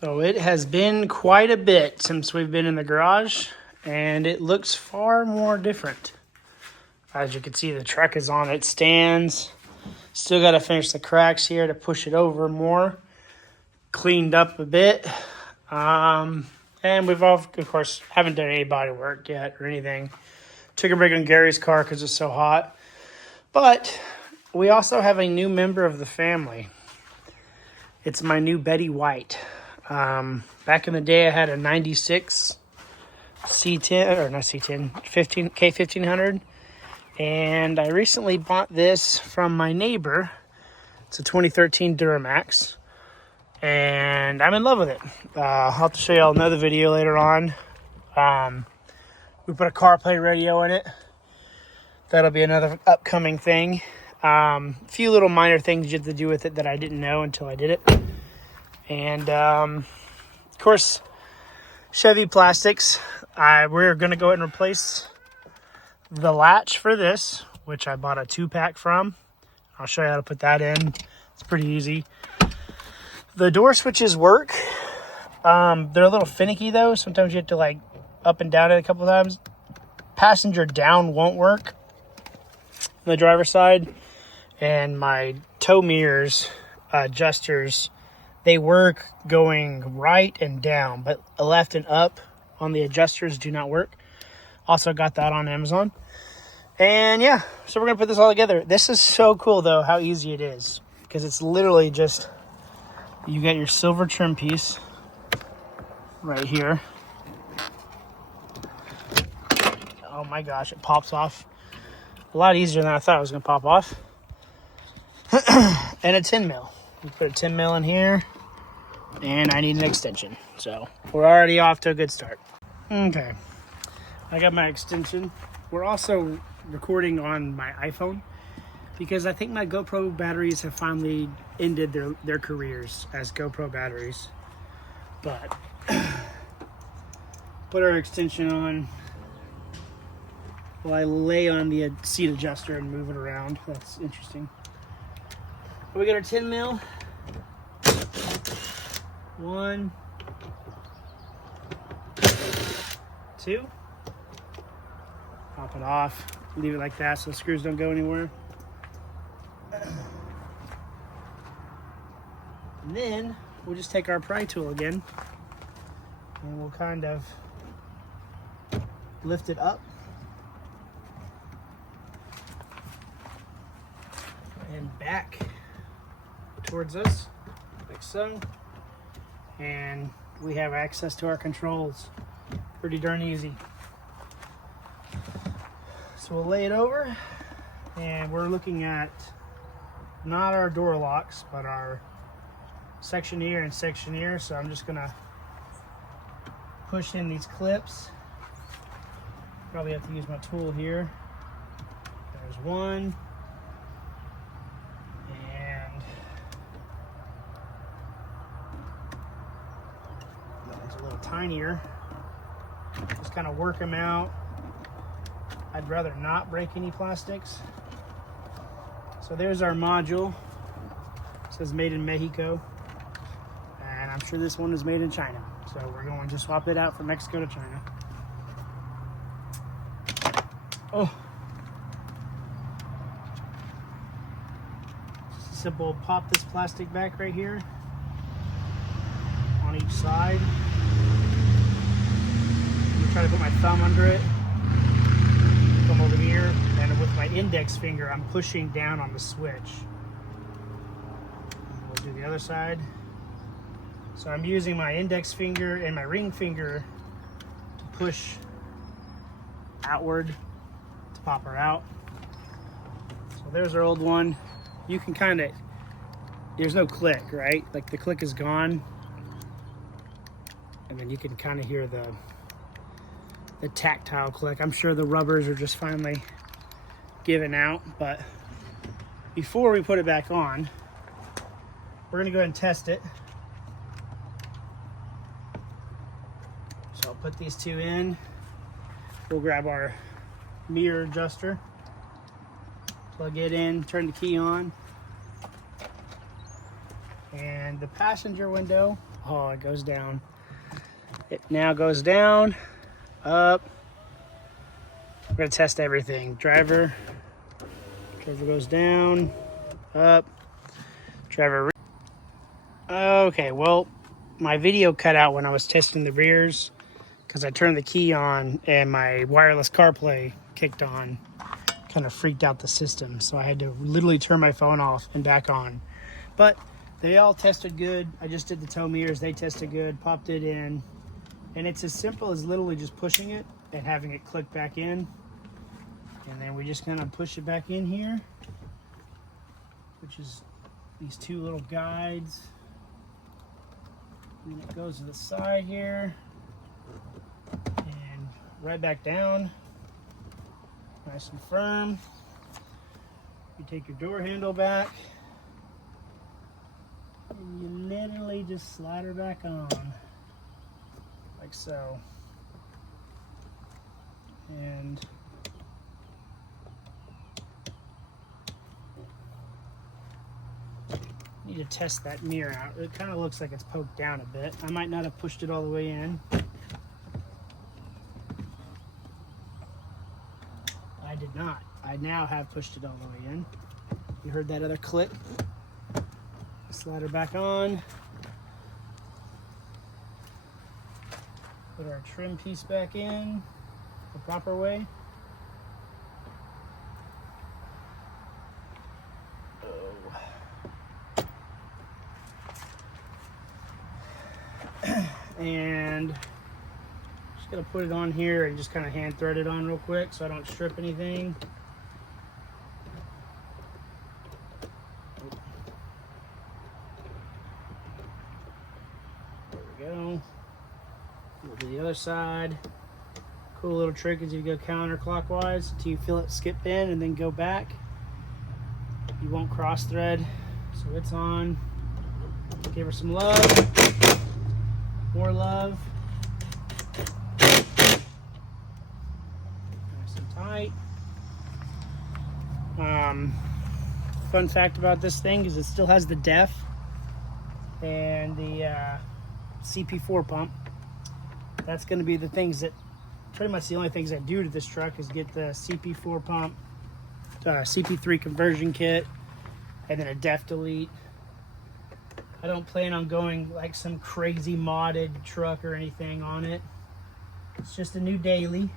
So it has been quite a bit since we've been in the garage, and it looks far more different. As you can see, the truck is on its stands. Still got to finish the cracks here to push it over more. Cleaned up a bit. And we've all, of course, haven't done any body work yet or anything. Took a break on Gary's car because it's so hot. But we also have a new member of the family. It's my new Betty White. Back in the day, I had a 96 C10, or not C10, K1500. And I recently bought this from my neighbor. It's a 2013 Duramax. And I'm in love with it. I'll have to show you all another video later on. We put a CarPlay radio in it. That'll be another upcoming thing. A few little minor things you have to do with it that I didn't know until I did it. And, of course, Chevy plastics. We're going to go ahead and replace the latch for this, which I bought a 2-pack from. I'll show you how to put that in. It's pretty easy. The door switches work. They're a little finicky, though. Sometimes you have to, like, up and down it a couple times. Passenger down won't work on the driver's side. And my tow mirrors adjusters, they work going right and down, but left and up on the adjusters do not work. Also got that on Amazon. And yeah, so we're going to put this all together. This is so cool, though, how easy it is. Because it's literally just, you got your silver trim piece right here. Oh my gosh, it pops off. A lot easier than I thought it was going to pop off. And a 10 mil. We put a 10 mil in here, and I need an extension. So we're already off to a good start. Okay, I got my extension. We're also recording on my iPhone because I think my GoPro batteries have finally ended their careers as GoPro batteries. But put our extension on while I lay on the seat adjuster and move it around. That's interesting. We got our 10 mil. 1, 2. Pop it off. Leave it like that so the screws don't go anywhere. And then we'll just take our pry tool again and we'll kind of lift it up and back towards us, like so, and we have access to our controls. Pretty darn easy. So we'll lay it over, and we're looking at not our door locks, but our sectioneer and sectioneer. So I'm just gonna push in these clips. Probably have to use my tool here. There's one. A little tinier. Just kind of work them out. I'd rather not break any plastics. So there's our module. It says made in Mexico, and I'm sure this one is made in China, so we're going to swap it out from Mexico to China. Oh, just a simple pop this plastic back right here on each side. Try to put my thumb under it, come over here, and with my index finger I'm pushing down on the switch. We'll do the other side. So I'm using my index finger and my ring finger to push outward to pop her out. So there's our old one. You can kind of, there's no click, right? Like the click is gone, and then you can kind of hear the tactile click. I'm sure the rubbers are just finally giving out, but before we put it back on, we're gonna go ahead and test it. So I'll put these two in. We'll grab our mirror adjuster, plug it in, turn the key on, and the passenger window Oh, it goes down. It now goes down, up. We're gonna test everything. Driver goes down, up. Driver. Okay, well, my video cut out when I was testing the rears because I turned the key on and my wireless CarPlay kicked on. Kind of freaked out the system, so I had to literally turn my phone off and back on. But they all tested good. I just did the tow mirrors. They tested good, popped it in. And it's as simple as literally just pushing it and having it click back in. And then we just kind of push it back in here, which is these two little guides. And it goes to the side here and right back down. Nice and firm. You take your door handle back and you literally just slide her back on like so. And need to test that mirror out. It kind of looks like it's poked down a bit. I might not have pushed it all the way in. I did not. I now have pushed it all the way in. You heard that other click. Slide her back on. Put our trim piece back in the proper way. And just gonna put it on here and just kind of hand thread it on real quick so I don't strip anything. There we go. We'll do the other side. Cool little trick is you go counterclockwise until you feel it skip in and then go back. You won't cross thread. So it's on. Give her some love. More love. Nice and tight. Fun fact about this thing is it still has the def and the CP4 pump. That's going to be the things that, pretty much the only things I do to this truck is get the CP4 pump, CP3 conversion kit, and then a def delete. I don't plan on going like some crazy modded truck or anything on it. It's just a new daily.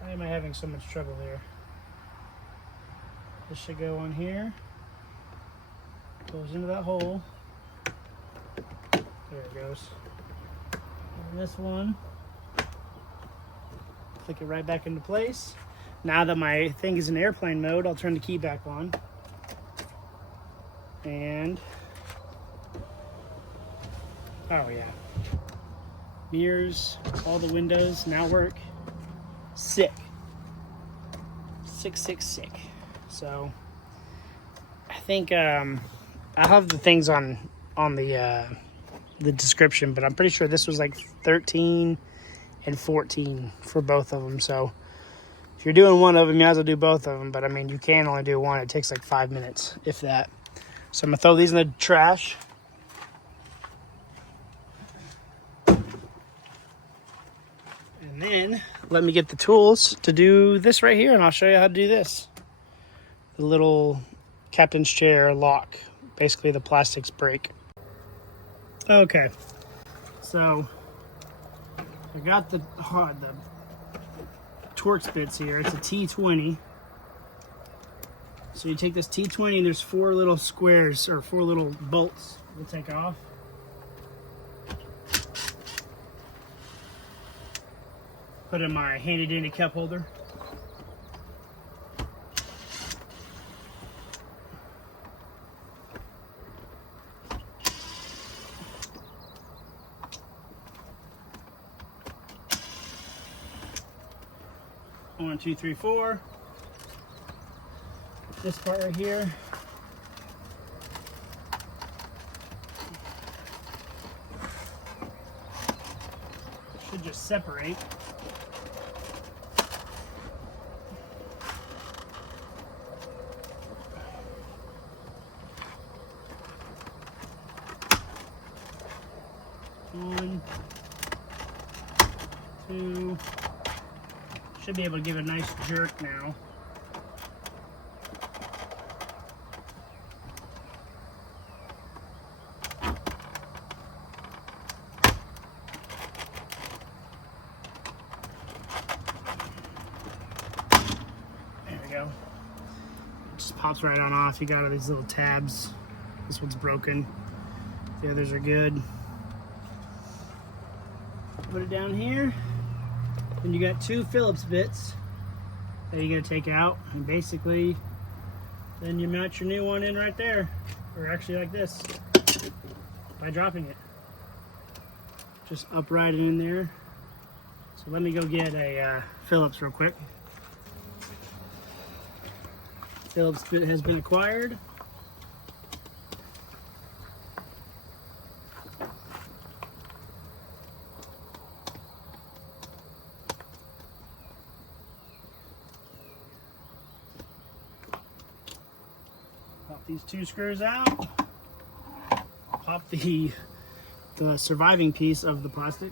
Why am I having so much trouble here? This should go on here. Goes into that hole. There it goes. And this one. Click it right back into place. Now that my thing is in airplane mode, I'll turn the key back on. And oh yeah, mirrors, all the windows now work. Sick. So I think I have the things on the description, but I'm pretty sure this was like 13 and 14 for both of them. So if you're doing one of them, you might as well do both of them. But I mean, you can only do one. It takes like 5 minutes, if that. So I'm gonna throw these in the trash. And then let me get the tools to do this right here, and I'll show you how to do this. The little captain's chair lock, basically the plastics break. Okay, so I got the Torx bits here. It's a T20. So you take this T20 and there's 4 little squares or 4 little bolts we'll take off. Put in my handy dandy cup holder. One, two, three, four. This part right here. Should just separate. 1, 2. Should be able to give a nice jerk now. There we go. It just pops right on off. You got all these little tabs. This one's broken. The others are good. Put it down here. Then you got 2 Phillips bits that you're gonna take out, and basically then you mount your new one in right there, or actually like this, by dropping it. Just upright it in there. So let me go get a Phillips real quick. Phillips bit has been acquired. Pop these 2 screws out. Pop the surviving piece of the plastic.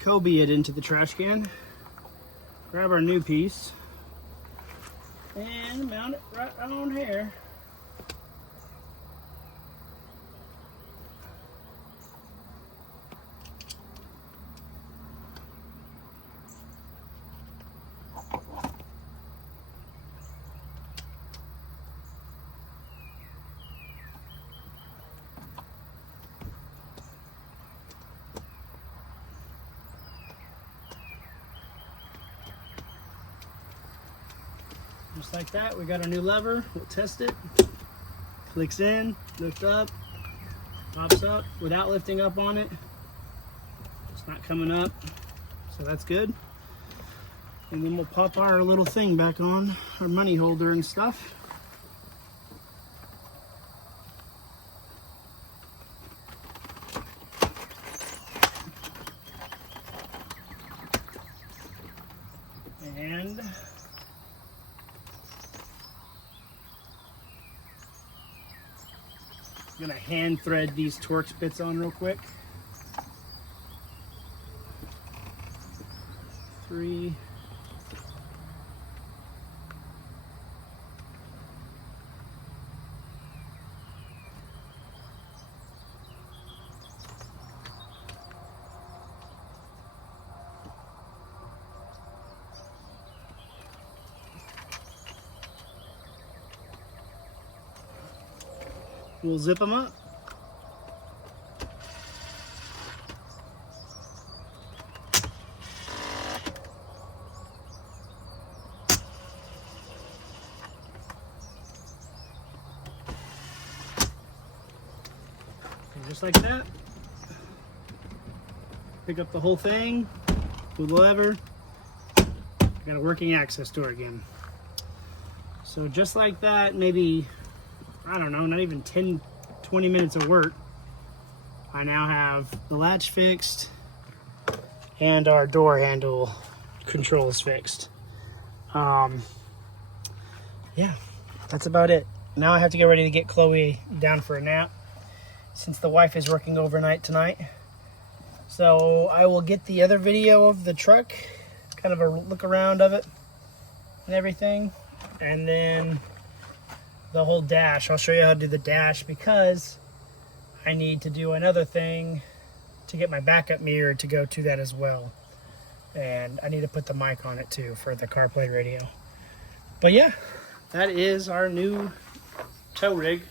Kobe it into the trash can. Grab our new piece and mount it right on here. Just like that, we got our new lever. We'll test it. Clicks in, lift up, pops up without lifting up on it. It's not coming up, so that's good. And then we'll pop our little thing back on, our money holder and stuff. And I'm gonna hand thread these Torx bits on real quick. 3. We'll zip them up. And just like that. Pick up the whole thing, pull the lever, got a working access door again. So just like that, maybe, I don't know, not even 10, 20 minutes of work, I now have the latch fixed and our door handle controls fixed. Yeah, that's about it. Now I have to get ready to get Chloe down for a nap since the wife is working overnight tonight. So I will get the other video of the truck, kind of a look around of it and everything, and then the whole dash. I'll show you how to do the dash because I need to do another thing to get my backup mirror to go to that as well. And I need to put the mic on it too for the CarPlay radio. But yeah, that is our new tow rig.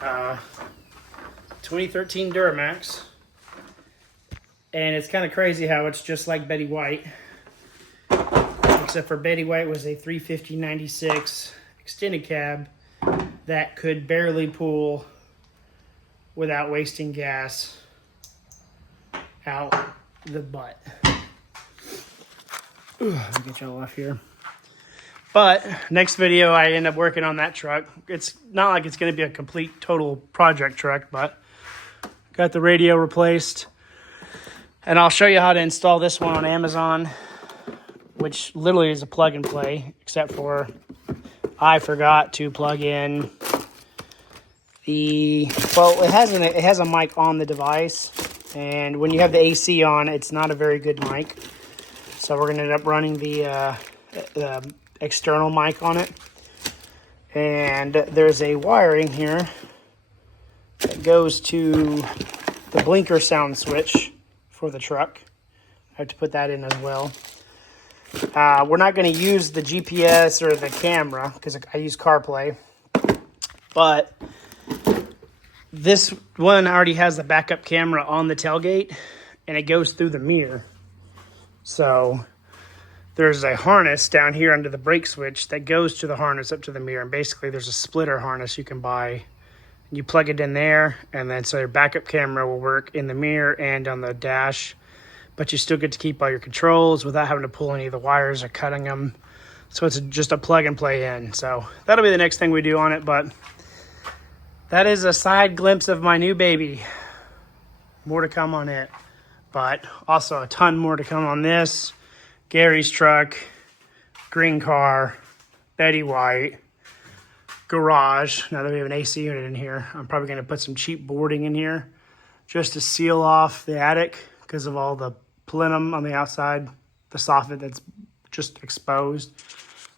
2013 Duramax. And it's kind of crazy how it's just like Betty White. Except for Betty White was a 350/96 extended cab that could barely pull without wasting gas out the butt. Ooh, let me get y'all off here. But next video, I end up working on that truck. It's not like it's going to be a complete total project truck, but got the radio replaced. And I'll show you how to install this one on Amazon, which literally is a plug and play, except for I forgot to plug in Well, it has a mic on the device, and when you have the AC on, it's not a very good mic. So we're gonna end up running the external mic on it. And there's a wiring here that goes to the blinker sound switch for the truck. I have to put that in as well. We're not going to use the GPS or the camera because I use CarPlay. But this one already has the backup camera on the tailgate, and it goes through the mirror. So there's a harness down here under the brake switch that goes to the harness up to the mirror. And basically there's a splitter harness you can buy. You plug it in there, and then so your backup camera will work in the mirror and on the dash. But you still get to keep all your controls without having to pull any of the wires or cutting them. So it's just a plug and play in. So that'll be the next thing we do on it. But that is a side glimpse of my new baby. More to come on it. But also a ton more to come on this. Gary's truck, green car, Betty White, garage. Now that we have an AC unit in here, I'm probably going to put some cheap boarding in here just to seal off the attic because of all the plenum on the outside, the soffit that's just exposed.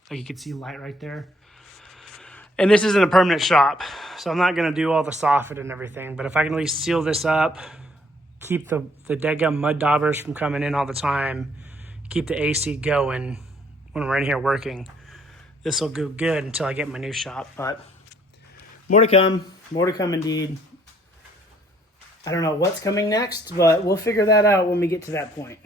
Like you can see light right there. And this isn't a permanent shop, so I'm not going to do all the soffit and everything. But if I can at least seal this up, keep the deadgum mud daubers from coming in all the time, keep the AC going when we're in here working, this will go good until I get my new shop. But more to come indeed. I don't know what's coming next, but we'll figure that out when we get to that point.